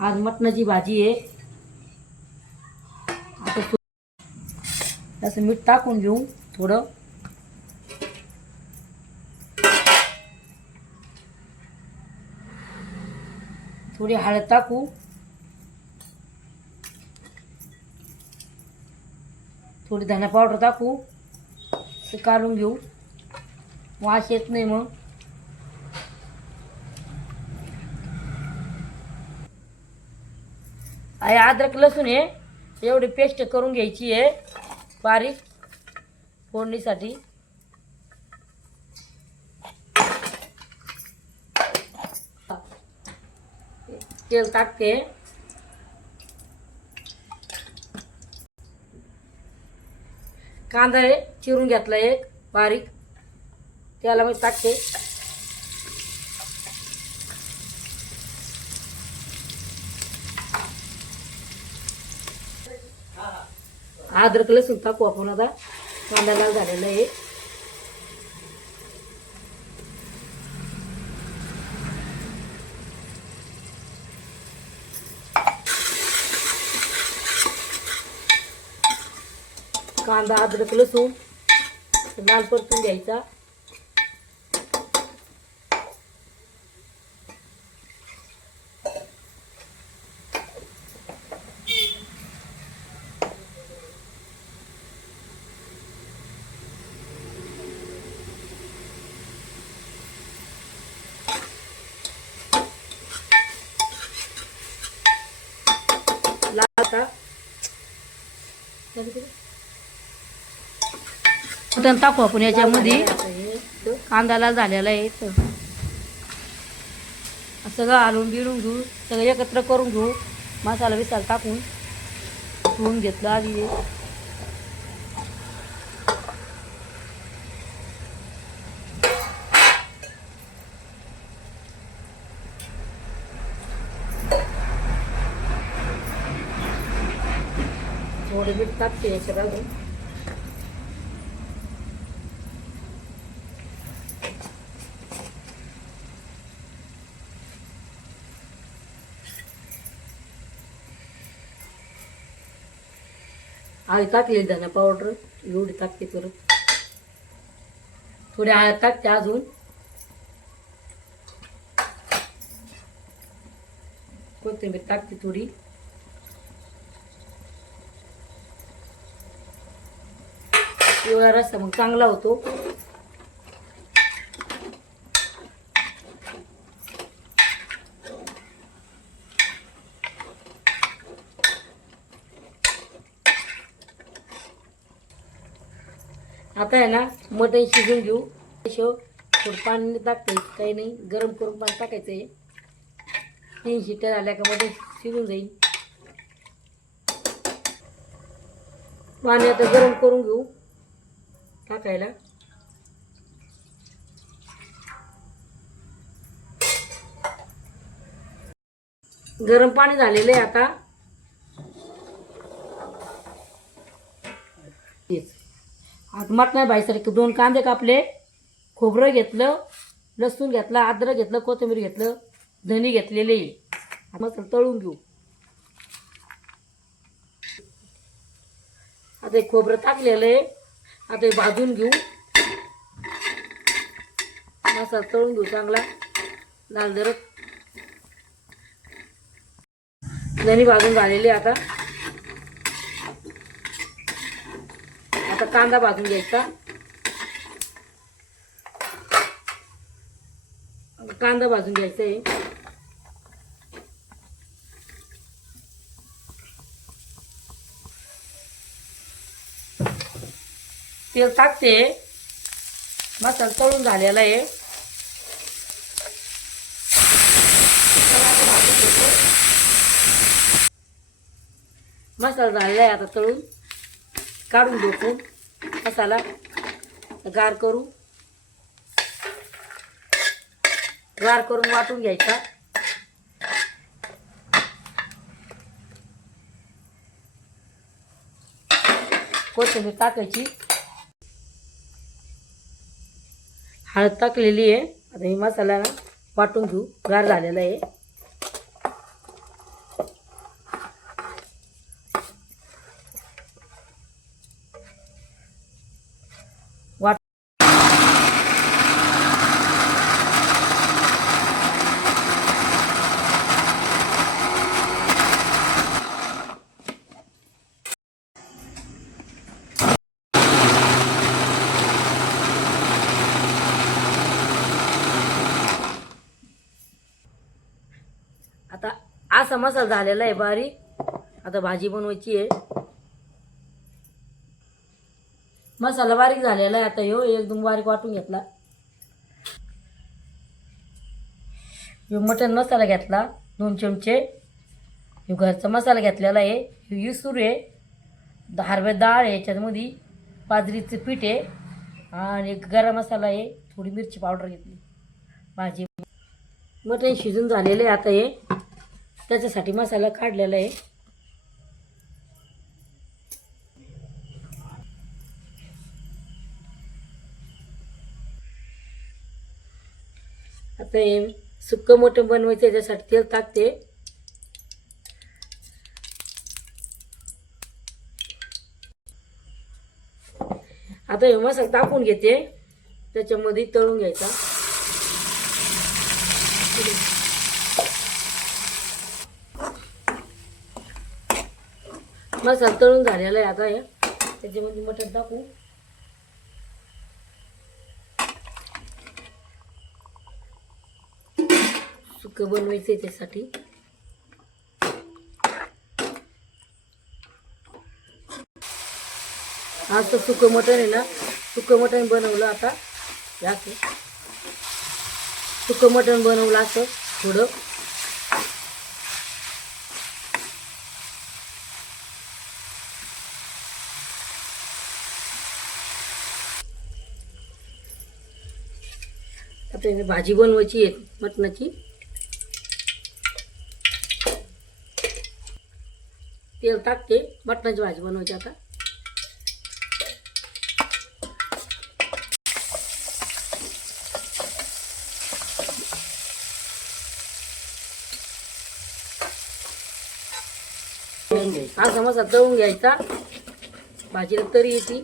आज मटणाची भाजी आहे. आता असं मीठ टाकून घेऊ थोडं. थोडी हळद टाकू. थोडी धना पावडर टाकू. ते काढून घेऊ. वास येत नाही मग. आहे अद्रक लसूण आहे. एवढी पेस्ट करून घ्यायची आहे. बारीक. फोडणीसाठी. तेल टाकते. कांदा आहे चिरून घेतला एक. बारीक. त्याला मी टाकते. अद्रक लसूण का आपण आता कांदा लाल झालेला आहे. कांदा अद्रक लसूण लाल परतून घ्यायचा लाल आता मटण टाकू आपण याच्यामध्ये. कांदाला झालेला आहे सगळं हलवून बिळून घेऊ सगळं एकत्र करून घेऊ. मसाला विसाल टाकून धुवून घेतलं आधी. थोडे थोडं मीठ टाकते याच्या बाजून आळी टाकली धना पावडर एवढी टाकते परत. थोडी आळ टाकते अजून. कोथिंबीर टाकते थोडी. पिवळा रस्सा मग चांगला होतो. आता आहे ना मटण शिजून घेऊ. शेव थोडं पाणी टाकते टाकायचं काही नाही. गरम करून पाणी टाकायचं आहे तीन शिट्ट्या झाल्या का मटण शिजून जाईल. पाणी आता गरम करून घेऊ. टाकायला. गरम पाणी झालेलं आहे आता. तेच आता बाईसारखे दोन कांदे कापले खोबरं घेतलं लसूण घेतला अद्रक घेतलं कोथिंबीर घेतलं धनी घेतलेले. मस्त तळून घेऊ. आता हे खोबरं टाकलेलं आहे. आता हे भाजून घेऊ. मसाला तळून घेऊ चांगला. लाल जरत धनी भाजून झालेले आता. आता कांदा भाजून घ्यायचा. कांदा भाजून घ्यायचा आहे तेल टाकते. मसाला तळून झालेला आहे. मसाला झालेला आहे आता तळून. काढून घेऊ मसाला गार करू. गार करून वाटून घ्यायचा. कोथिंबीर टाकायची. हळद टाकलेली आहे. आता ही मसाला वाटून घेऊ. गार झालेला आहे. आता असा मसाला झालेला आहे बारीक आता भाजी बनवायची आहे. मसाला बारीक झालेला आहे. आता ह्यो एकदम बारीक वाटून घेतला. ह्यो मटन मसाला घेतला दोन चमचे. ह्यो घरचा मसाला घेतलेला आहे. ह्यो युसूर आहे. द- डाळ आहे याच्यामध्ये. बाजरीचं पीठ आहे. आणि एक गरम मसाला आहे. थोडी मिरची पावडर घेतली. भाजी. मटण शिजून झालेलं आहे आता हे. त्याच्यासाठी मसाला काढलेला आहे. आता हे सुक्कं मोठं बनवायचं त्याच्यासाठी तेल टाकते. आता हे मसाला टाकून घेते. त्याच्यामध्ये तळून घ्यायचा. मसाला तळून झालेला आहे आता हे. त्याच्यामध्ये मटण टाकू. सुकं बनवायचं आहे त्यासाठी. आज तर सुकं मटण आहे ना. सुकं मटण बनवलं आता. हे असं सुकं मटण बनवलं असं थोडं. आता भाजी बनवायची आहे मटणाची. तेल टाकते मटणाची भाजी बनवायची आता. हा समोसा दळून घ्यायचा. भाजीला तरी येते.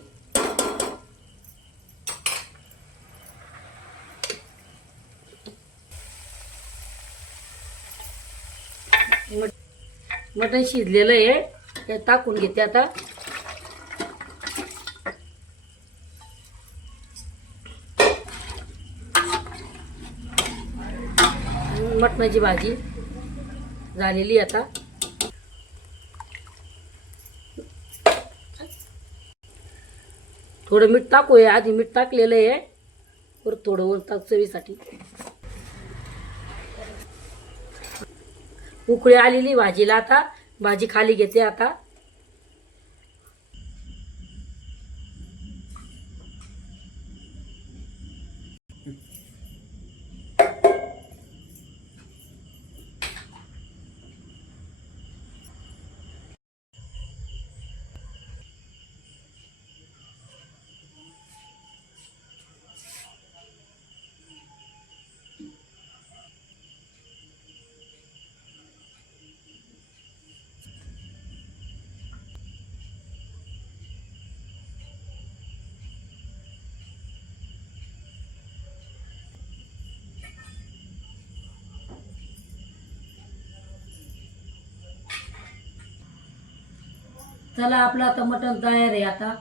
मटण शिजलेलं आहे. ते टाकून घेते आता. मटणाची भाजी झालेली आता. थोडं मीठ टाकूया. आधी मीठ टाकलेलं आहे. परत थोडं वर टाक चवीसाठी. उकळी आलेली भाजीला आता भाजी खाली घेते आता. चला आपलं आता मटण तयार आहे आता.